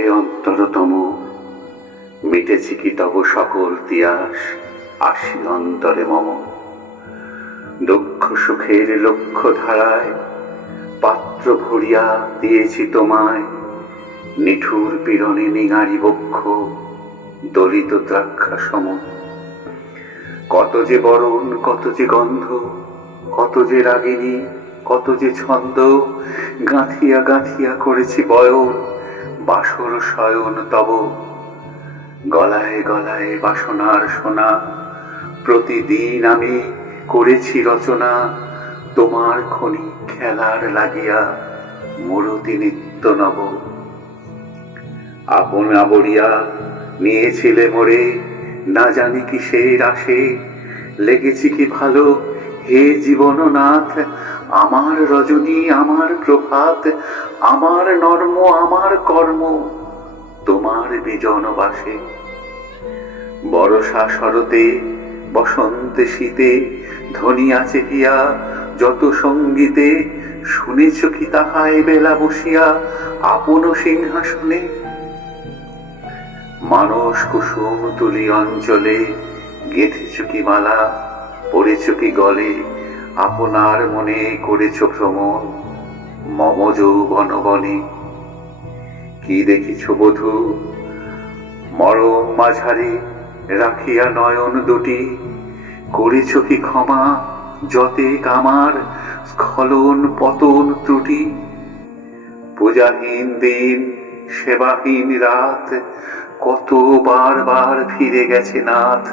হে অন্তরতম, মিটেছি কি তব সকল তিয়াস, আসি অন্তরে মম। দুঃখ সুখের লক্ষ্য ধারায় পাত্র ভরিয়া দিয়েছি তোমায়, নিঠুর পীড়নে নিঙারি বক্ষ দলিত দ্রাক্ষা সম। কত যে বরণ, কত যে গন্ধ, কত যে রাগিনী, কত যে ছন্দ, গাঁথিয়া গাঁথিয়া করেছি বয়ন, বাসর শয়ন তব। গলায় গলায় বাসনার সোনা, প্রতিদিন আমি করেছি রচনা, তোমার খনি খেলার লাগিয়া মূরতি নিত্য নব। আপন আবরিয়া নিয়েছিলে মোরে, না জানি কিসের আসে, লেগেছি কি ভালো হে জীবননাথ, আমার রজনী, আমার প্রভাত, আমার নর্ম, আমার কর্ম তোমার বিজন বাসে। বরষা শরতে, বসন্তে শীতে, ধ্বনিয়াছে হিয়া যত সঙ্গীতে, শুনেছ কি তাহাই বেলা বসিয়া আপন সিংহাসনে। মানস কুসুম তুলি অঞ্চলে, গেঁথেছ কি মালা, পড়েছ কি গলে, আপনার মনে করেছ ভ্রমণ মম যৌবন বনে। কি দেখিছ বধূ মরম মাঝারে, রাখিয়া নয়ন দুটি, করেছ কি ক্ষমা যতেক আমার স্খলন পতন ত্রুটি। পূজাহীন দিন, সেবাহীন রাত, কত বার বার ফিরে গেছে নাথ,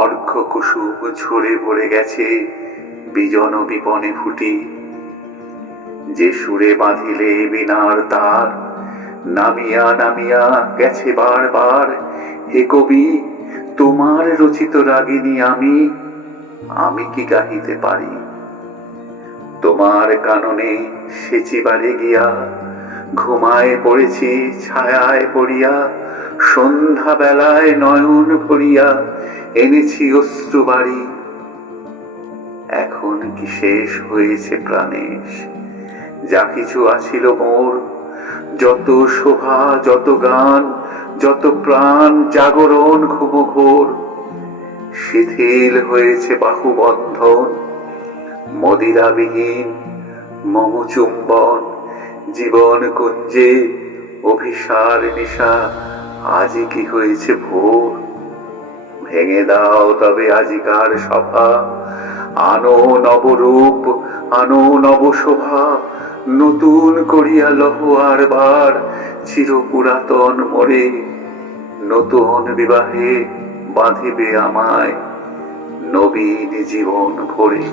অর্ঘ্য কুসুম ঝরে পড়ে গেছে বিজন বিপনে ফুটি। যে সুরে বাঁধিলে বীণার তার, নামিয়া নামিয়া গেছে বারবার, হে কবি তোমার রচিত রাগিনী আমি কি গাহিতে পারি। তোমার কাননে সেচিবারে গিয়া, ঘুমায় পড়েছি ছায়ায় পড়িয়া, সন্ধ্যা বেলায় নয়ন ভরিয়া এনেছি অশ্রু বাড়ি। এখন কি শেষ হয়েছে প্রাণেশ, যা কিছু আছিল মোর, যত শোভা, যত গান, যত প্রাণ জাগরণ ঘুমঘোর, শিথিল হয়েছে বাহুবন্ধন, মদিরাবিহীন মম চুম্বন, জীবন কুঞ্জে অভিসার নিশা আজি কি হয়েছে ভোর। ভেঙে দাও তবে আজিকার সভা, আনো নবরূপ, আনো নব শোভা, নতুন করিয়া লহ আর বার চির পুরাতন মোরে, নতুন বিবাহে বাঁধিবে আমায় নবীন জীবন ভরে।